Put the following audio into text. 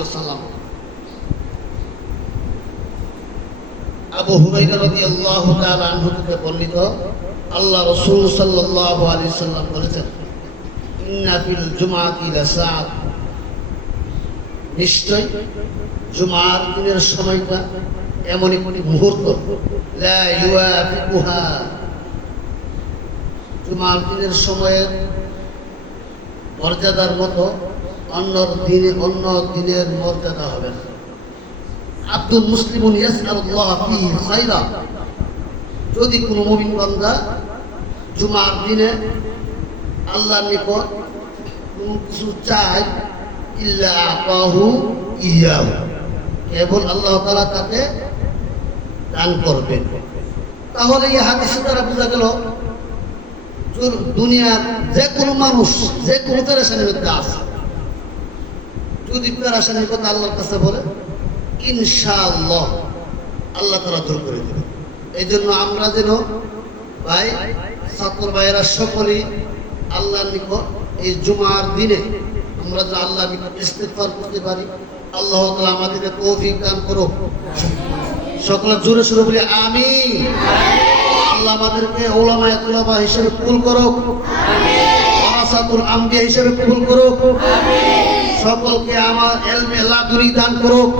ওয়াসাল্লাম। আবু হুরায়রা রাদিয়াল্লাহু তাআলা আনহু থেকে বর্ণিত, আল্লাহ রাসূল সাল্লাল্লাহু আলাইহি ওয়াসাল্লাম বলেছেন, ইন্না ফিল জুমআতি লাসাআত, নিশ্চয় জুমার দিনের সময়টা এমন একটি মুহূর্ত, লা ইউয়াফিকুহা, জুমার দিনের সময়ের মর্যাদার মতো অন্য দিনের মর্যাদা হবে না। আব্দুল মুসলিমুন ইয়াসআলুল্লাহ ফিহি খায়রা, যদি কোনো মুমিন বান্দা জুমার দিনে আল্লাহর নিকট কোনো কিছু চায়, ইল্লা আতাহু ইয়াহু, কেবল আল্লাহ তাআলা তাকে দান করবেন। তাহলে এই হাদিসের দ্বারা বোঝা গেল দুনিয়ার যে কোনো মানুষ যে কোনো পেরেশানির মধ্যে আছে, যদি পেরেশানির কথা আল্লাহর কাছে বলে, ইনশাআল্লাহ আল্লাহ তাআলা দূর করে দেবেন। এই জন্য আমরা যেন ভাই ছাত্র ভাইয়েরা সকলেই আল্লাহর নিকট এই জুমার দিনে আমরা যে আল্লাহর নিকট ইস্তিগফার করতে পারি, আল্লাহ তাআলা আমাদেরকে তৌফিক দান করুক। সকলে জোরে সোরে বলি আমিন। আল্লাহ আমাদেরকে উলামায়ে তুলাবা হিসেবে কবুল করুক, ওয়ারাসাতুল আমবিয়া হিসেবে কবুল করুক, সকলকে আমার ইলমে লাদুনী দান করুক।